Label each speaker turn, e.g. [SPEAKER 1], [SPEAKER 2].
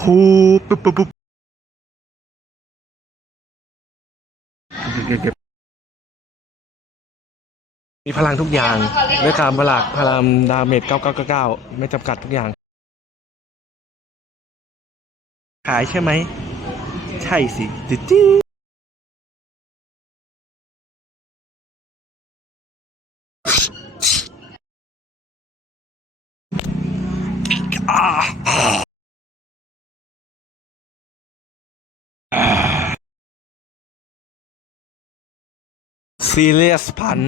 [SPEAKER 1] ทปุ๊บปุ๊บปุ๊บเก็บมีพลังทุกอย่างด้วยการพลักพลังดาเมจ9999 ไม่จำกัดทุกอย่าง ขายใช่ไหม ใช่สิจิ๊จิ๊ดอ่า ซีเรียสพัน